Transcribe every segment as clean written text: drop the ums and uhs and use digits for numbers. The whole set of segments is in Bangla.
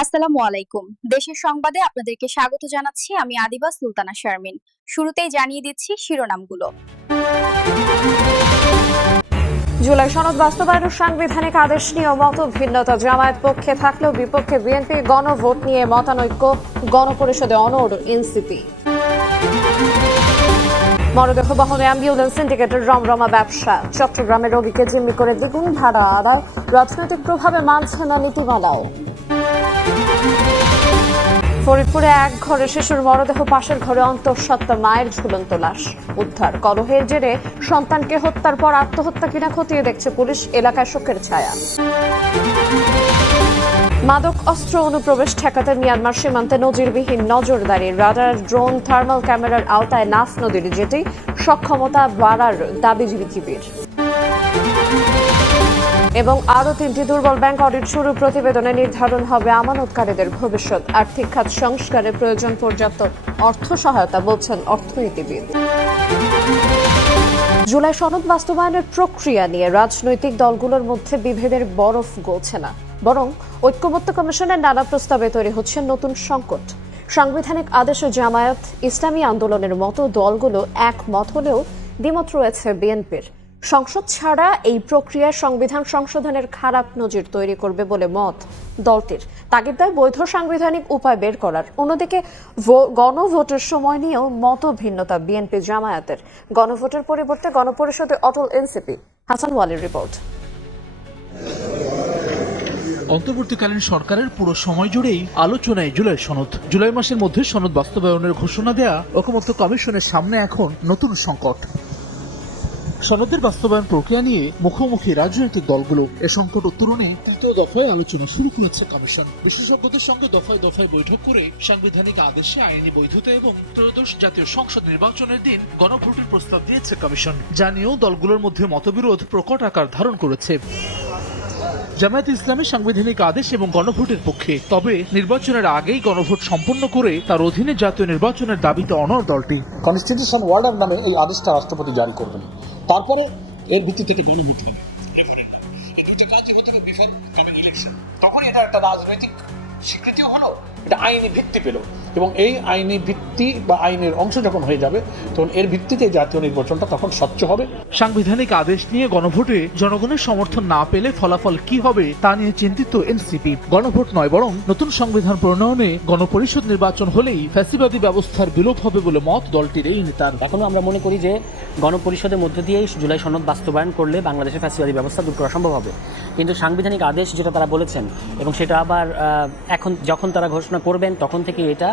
আসসালামু আলাইকুম। দেশের সংবাদে আপনাদেরকে স্বাগত জানাচ্ছি। আমি আদিবা সুলতানা শারমিন। শুরুতেই জানিয়ে দিচ্ছি শিরোনামগুলো। জুলাই সনদ বাস্তবায়নের সাংবিধানিক আদেশ নিয়ে মত ভিন্নতা, জামায়াত পক্ষে থাকলেও বিপক্ষে বিএনপি, গণভোট নিয়ে মতানৈক্য, গণপরিষদে অনড় এনসিপি। মরদেহ বহনে অ্যাম্বুলেন্স সিন্ডিকেটের রমরমা ব্যবসা, চট্টগ্রামের রোগীকে জিম্মি করে দ্বিগুণ ভাড়া আদায়, রাজনৈতিক প্রভাবে মানছে না নীতিমালাও। ফরিদপুরে এক ঘরে শিশুর মরদেহ, পাশের ঘরে অন্তঃসত্ত্বা মায়ের ঝুলন্ত লাশ উদ্ধার। কলহের জেরে সন্তানকে হত্যার পর আত্মহত্যা কিনা খতিয়ে দেখছে পুলিশ, এলাকায় শোকের ছায়া। মাদক অস্ত্র অনুপ্রবেশ ঠেকাতে মিয়ানমার সীমান্তে নজিরবিহীন নজরদারি, রাডার, ড্রোন, থার্মাল ক্যামেরার আওতায় নাফ নদীর জেটি, সক্ষমতা বাড়ার দাবি বিজিবির। এবং আরও 3টি দুর্বল ব্যাংক অডিট শুরু, প্রতিবেদনে নির্ধারণ হবে আমানতকারীদের ভবিষ্যৎ। আর্থিক খাত সংস্কারে প্রয়োজন পর্যাপ্ত অর্থ সহায়তা, বলছেন অর্থনীতিবিদ। জুলাই সনদ বাস্তবায়নের প্রক্রিয়া নিয়ে রাজনৈতিক দলগুলোর মধ্যে বিভেদের বরফ গলছে না, বরং ঐক্যমত্য কমিশনের নানা প্রস্তাবে তৈরি হচ্ছে নতুন সংকট। সাংবিধানিক আদেশে জামায়াত, ইসলামী আন্দোলনের মতো দলগুলো একমত হলেও দ্বিমত রয়েছে বিএনপির। সংসদ ছাড়া এই প্রক্রিয়ায় সংবিধান সংশোধনের খারাপ নজির তৈরি করবে বলে মত দলটির। তাগিদ দেয় বৈধ সাংবিধানিক উপায় বের করার। অন্যদিকে গণভোটের সময় নিয়েও মত ভিন্নতা বিএনপি জামায়াতের। গণভোটের পরিবর্তে গণপরিষদে অটল এনসিপি। হাসান ওয়ালির রিপোর্ট। অন্তর্বর্তীকালীন সরকারের পুরো সময় জুড়েই আলোচনায় জুলাই সনদ। জুলাই মাসের মধ্যে সনদ বাস্তবায়নের ঘোষণা দেয়া ঐকমত্য কমিশনের সামনে এখন নতুন সংকট। সনদের বাস্তবায়ন প্রক্রিয়া নিয়ে মুখোমুখি রাজনৈতিক দলগুলো। এ সংকট উত্তরণে 3য় দফায় আলোচনা শুরু করেছে কমিশন। বিশেষজ্ঞদের সঙ্গে দফায় দফায় বৈঠক করে সাংবিধানিক আদেশে আইনি বৈধতা এবং ত্রয়োদশ জাতীয় সংসদ নির্বাচনের দিন গণভোটের প্রস্তাব দিয়েছে কমিশন। যা নিয়েও দলগুলোর মধ্যে মতবিরোধ প্রকট আকার ধারণ করেছে। জামায়াত ইসলামী সাংবিধানিক আদেশ এবং গণভোটের পক্ষে, তবে নির্বাচনের আগেই গণভোট সম্পন্ন করে তার অধীনে জাতীয় নির্বাচনের দাবিতে অনড় দলটি। কনস্টিটিউশন ওয়ার্ডার নামে এই আদেশটা রাষ্ট্রপতি জারি করবেন, তারপরে এর ভিত্তি থেকে গণভোট হবে। তখন এটা একটা রাজনৈতিক স্বীকৃতিও হলো, এটা আইনি ভিত্তি পেল, এবং এই আইনি ভিত্তি বা আইনের অংশ যখন হয়ে যাবে তখন এর ভিত্তিতে জাতীয় নির্বাচনটা তখন স্বচ্ছ হবে। সাংবিধানিক আদেশ নিয়ে গণভোটে জনগণের সমর্থন না পেলে ফলাফল কি হবে তা নিয়ে চিন্তিত এনসিপি। গণভোট নয়, বরং নতুন সংবিধান প্রণয়নে গণপরিষদ নির্বাচন হলেই ফ্যাসিবাদী ব্যবস্থার বিলোপ হবে বলে মত দলটির এই নেতার। এখনো আমরা মনে করি যে গণপরিষদের মধ্য দিয়েই জুলাই সনদ বাস্তবায়ন করলে বাংলাদেশের ফ্যাসিবাদী ব্যবস্থা দূর করা সম্ভব হবে। কিন্তু সাংবিধানিক আদেশ যেটা তারা বলেছেন, এবং সেটা আবার এখন যখন তারা ঘোষণা করবেন তখন থেকে এটা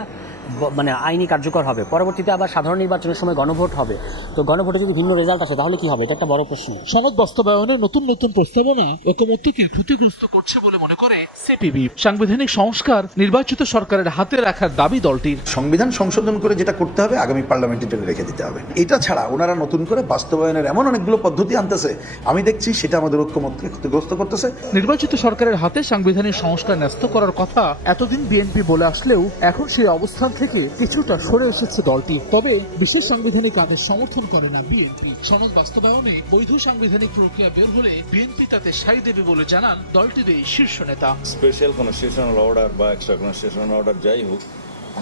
মানে আইনি কার্যকর হবে। পরবর্তীতে আবার সাধারণ নির্বাচনের সময় গণভোট হবে। তো গণভোটে যদি ভিন্ন রেজাল্ট আসে তাহলে কি হবে, এটা একটা বড় প্রশ্ন। সনদ বাস্তবায়নে নতুন নতুন প্রস্তাবনা ঐকমত্যকে ক্ষতিগ্রস্ত করছে বলে মনে করে সিপিবি। সাংবিধানিক সংস্কার নির্বাচিত সরকারের হাতে রাখার দাবি দলটির। সংবিধান সংশোধন করে যেটা করতে হবে আগামী পার্লামেন্টে রেখে দিতে হবে। এটা ছাড়া ওনারা নতুন করে বাস্তবায়নের এমন অনেকগুলো পদ্ধতি আনতেছে, আমি দেখছি সেটা আমাদের ঐকমত্যকে ক্ষতিগ্রস্ত করতেছে। নির্বাচিত সরকারের হাতে সাংবিধানিক সংস্কার ন্যস্ত করার কথা এতদিন বিএনপি বলে আসলেও এখন সেই অবস্থান থেকে কিছুটা সরে এসেছে দলটি। তবে বিশেষ সাংবিধানিক আদেশ সমর্থন করে না বিএনপি। সনদ বাস্তবায়নে বৈধ সাংবিধানিক প্রক্রিয়া বের হলে বিএনপি তাতে সায় দেবে বলে জানান দলটির এই শীর্ষ নেতা। স্পেশাল কনস্টিটিউশনাল অর্ডার বা এক্সট্রা কনস্টিটিউশনাল অর্ডার যাই হোক,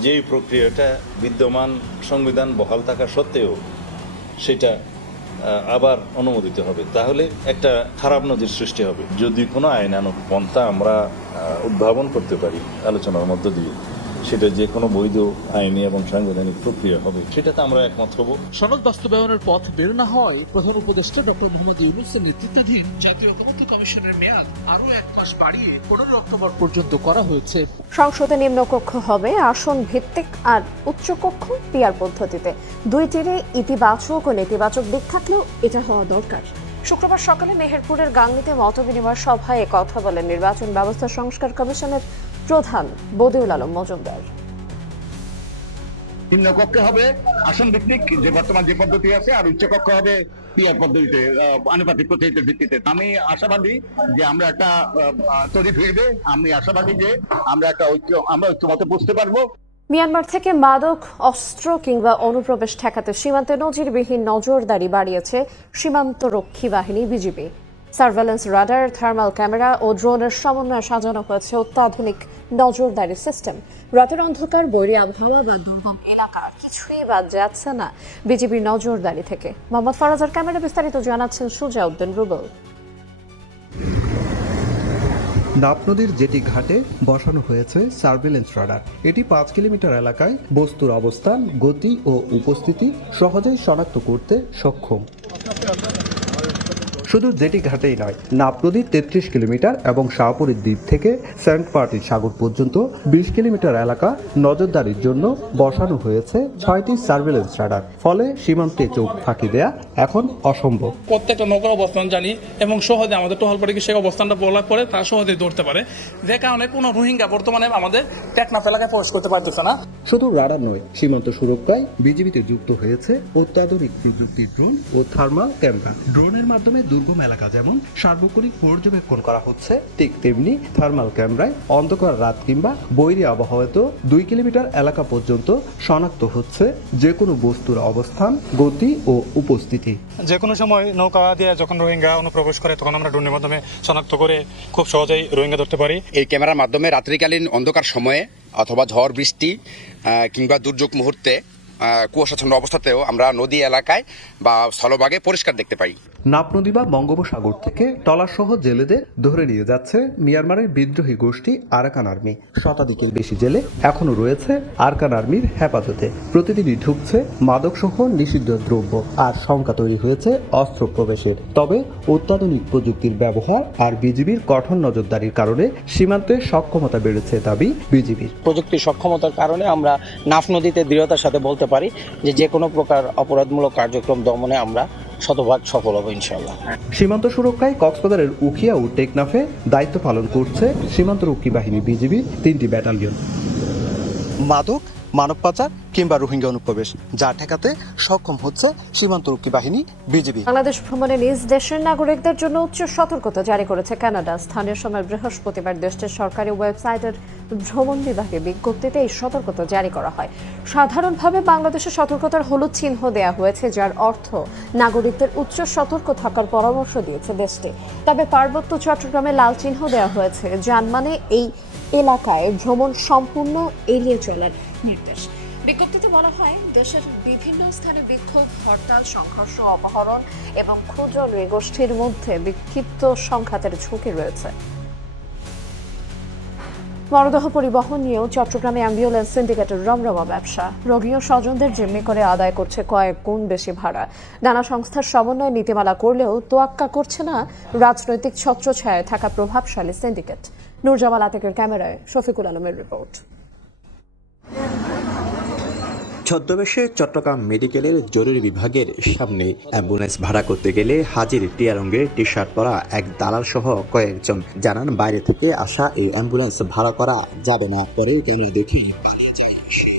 যেই প্রক্রিয়াটা বিদ্যমান সংবিধান বহাল থাকা সত্ত্বেও সেটা আবার অনুমোদিত হবে, তাহলে একটা খারাপ নজির সৃষ্টি হবে। যদি কোনো আইনানুগ পন্থা আমরা উদ্ভাবন করতে পারি আলোচনার মধ্য দিয়ে, সেটা যে কোনো বৈধ আইনি এবং সাংবিধানিক প্রক্রিয়া হবে, সেটাতে আমরা একমত হব। সনদ বাস্তবায়নের পথ বের না হয় প্রধান উপদেষ্টা ডক্টর মোহাম্মদ ইউনূসের নেতৃত্বাধীন জাতীয় ঐকমত্য কমিশনের মেয়াদ আরও 1 মাস বাড়িয়ে 15 অক্টোবর পর্যন্ত করা হয়েছে। সংসদে নিম্নকক্ষ হবে আসন ভিত্তিক আর উচ্চকক্ষ পিআর পদ্ধতিতে। দুইটিরই ইতিবাচক ও নেতিবাচক দিক থাকলেও এটা হওয়া দরকার। শুক্রবার সকালে মেহেরপুরের গাংনীতে মতবিনিময় সভায় কথা বলেন নির্বাচন ব্যবস্থা সংস্কার কমিশনের প্রধান বদিউল আলম মজুমদার। নিম্নকক্ষে হবে আসন ভিত্তিক যে বর্তমান যে পদ্ধতি আছে, আর উচ্চকক্ষ হবে পিআর পদ্ধতিতে, আনুপাতিক প্রতিনিধিত্বের ভিত্তিতে। আমি আশাবাদী যে আমরা একটা তৈরি ফিরবে। আমি আশাবাদী যে আমরা ঐক্যমতে বুঝতে পারবো। মিয়ানমার থেকে মাদক অস্ত্র কিংবা অনুপ্রবেশ ঠেকাতে সীমান্তে নজিরবিহীন নজরদারি বাড়িয়েছে সীমান্তরক্ষী বাহিনী BGB. Surveillance radar, thermal camera ও ড্রোনের সমন্বয়ে সাজানো হয়েছে অত্যাধুনিক নজরদারি সিস্টেম। রাতের অন্ধকার, বৈরী আবহাওয়া বা দুর্গম এলাকা কিছুই বাদ যাচ্ছে না বিজিবির নজরদারি থেকে। মোহাম্মদ ফারাজার ক্যামেরা বিস্তারিত জানাচ্ছেন সুজাউদ্দিন রুবেল। নাপ নদীর জেটি ঘাটে বসানো হয়েছে সার্ভেলেন্স রাডার। এটি 5 কিলোমিটার এলাকায় বস্তুর অবস্থান, গতি ও উপস্থিতি সহজেই শনাক্ত করতে সক্ষম। শুধু জেটি ঘাটেই নয়, নাপ নদীর 33 কিলোমিটার এবং শাহপুরীর দ্বীপ থেকে সেন্ট মার্টিন সাগর পর্যন্ত 20 কিলোমিটার এলাকা নজরদারির জন্য বসানো হয়েছে 6টি সার্ভেলেন্স রাডার। ফলে সীমান্তে চোখ ফাঁকি দেয়া এখন অসম্ভব। প্রত্যেকটা নৌকার অবস্থান জানি এবং সহজে আমাদের টহল পার্টিকে সেই অবস্থানটা বলা পরে তারা সহজে ধরতে পারে, যে কারণে কোনো রোহিঙ্গা বর্তমানে আমাদের টেকনাফ এলাকায় প্রবেশ করতে পারতেছে না। শুধু রাডার নয়, সীমান্ত সুরক্ষায় বিজিবিতে যুক্ত হয়েছে অত্যাধুনিক প্রযুক্তির ড্রোন ও থার্মাল ক্যামেরা। ড্রোনের মাধ্যমে দুর্গম এলাকা যেমন সার্বক্ষণিক পর্যবেক্ষণ করা হচ্ছে, ঠিক তেমনি থার্মাল ক্যামেরায় অন্ধকার রাত কিংবা বৈরী আবহাওয়াতেও 2 কিলোমিটার এলাকা পর্যন্ত শনাক্ত হচ্ছে যে কোনো বস্তুর অবস্থান, গতি ও উপস্থিতি। যে কোনো সময় নৌকা দিয়ে যখন রোহিঙ্গা অনুপ্রবেশ করে তখন আমরা ড্রোনের মাধ্যমে শনাক্ত করে খুব সহজেই রোহিঙ্গা ধরতে পারি। এই ক্যামেরার মাধ্যমে রাত্রিকালীন অন্ধকার সময়ে অথবা ঝড় বৃষ্টি কিংবা দুর্যোগ মুহূর্তে কুয়াশাচ্ছন্ন অবস্থাতেও আমরা নদী এলাকায় বা স্থলভাগে পরিষ্কার দেখতে পাই। নাপ নদী বা বঙ্গোপসাগর থেকে ট্রলারসহ জেলেদের ধরে নিয়ে যাচ্ছে মিয়ানমারের বিদ্রোহী গোষ্ঠী আরাকান আর্মি। শতাধিকের বেশি জেলে এখনও রয়েছে আরাকান আর্মির হেফাজতে। প্রতিদিনই ঢুকছে মাদকসহ নিষিদ্ধ দ্রব্য, আর শঙ্কা তৈরি হয়েছে অস্ত্র প্রবেশের। তবে অত্যাধুনিক প্রযুক্তির ব্যবহার আর বিজিবির কঠোর নজরদারির কারণে সীমান্তে সক্ষমতা বেড়েছে দাবি বিজিবির। প্রযুক্তির সক্ষমতার কারণে আমরা নাফ নদীতে দৃঢ়তার সাথে বলতে পারি যে কোনো প্রকার অপরাধমূলক কার্যক্রম দমনে আমরা শতভাগ সফল হব ইনশাআল্লাহ। সীমান্ত সুরক্ষায় কক্সবাজারের উখিয়া ও টেকনাফে দায়িত্ব পালন করছে সীমান্তরক্ষী বাহিনী বিজিবির 3টি ব্যাটালিয়ন। মাদক, মানব পাচার কিংবা রোহিঙ্গা অনুপ্রবেশ যা ঠেকাতে সক্ষম হচ্ছে সীমান্তরক্ষী বাহিনী বিজিবি। বাংলাদেশ ভ্রমণে নিজ দেশের নাগরিকদের জন্য উচ্চ সতর্কতা জারি করেছে কানাডা। স্থানীয় সময় বৃহস্পতিবার দেশটির সরকারি ওয়েবসাইটের ভ্রমণ বিভাগে বিজ্ঞপ্তিতে এই সতর্কতা জারি করা হয়। সাধারণভাবে বাংলাদেশের সতর্কতার হলুদ চিহ্ন দেওয়া হয়েছে, যার অর্থ নাগরিকদের উচ্চ সতর্ক থাকার পরামর্শ দিয়েছে দেশটি। তবে পার্বত্য চট্টগ্রামে লাল চিহ্ন দেওয়া হয়েছে, যার মানে এই এলাকায় ভ্রমণ সম্পূর্ণ এড়িয়ে চলার নির্দেশ। বিজ্ঞপ্তিতে বলা হয়, দেশের বিভিন্ন স্থানে বিক্ষোভ, হরতাল, সংঘর্ষ, অপহরণ এবং ক্ষুদ্র নৃগোষ্ঠীর মধ্যে বিক্ষিপ্ত সংঘাতের ঝুঁকি রয়েছে। মরদেহ পরিবহন নিয়েও চট্টগ্রামে অ্যাম্বুলেন্স সিন্ডিকেটের রমরমা ব্যবসা। রোগী ও স্বজনদের জিম্মি করে আদায় করছে কয়েক গুণ বেশি ভাড়া। নানা সংস্থার সমন্বয়ে নীতিমালা করলেও তোয়াক্কা করছে না রাজনৈতিক ছত্রছায়ায় থাকা প্রভাবশালী সিন্ডিকেট। নূরজামাল আতিকের ক্যামেরায় শফিকুল আলমের রিপোর্ট। ছদ্মবেশে চট্টগ্রাম মেডিকেলের জরুরি বিভাগের সামনে অ্যাম্বুলেন্স ভাড়া করতে গেলে হাজির টিয়া রঙের টি শার্ট পরা এক দালাল সহ কয়েকজন জানান, বাইরে থেকে আসা এই অ্যাম্বুলেন্স ভাড়া করা যাবে না। পরে ক্যামেরা দেখেই পালিয়ে যায় সে।